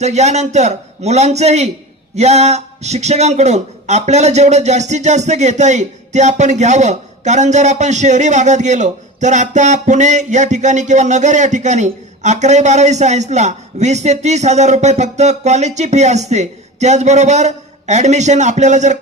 तर यानंतर मुलांचंही या शिक्षकांकडून आपल्याला जेवढं जास्तीत जास्त घेता येईल ते आपण घ्यावं। कारण जर आपण शहरी भागात गेलो तर आता पुणे या ठिकाणी किंवा नगर या ठिकाणी 11वी 12वी सायन्सला 20 ते 30 हजार रुपये फक्त कॉलेजची फी असते। त्याचबरोबर ऍडमिशन आपल्याला जर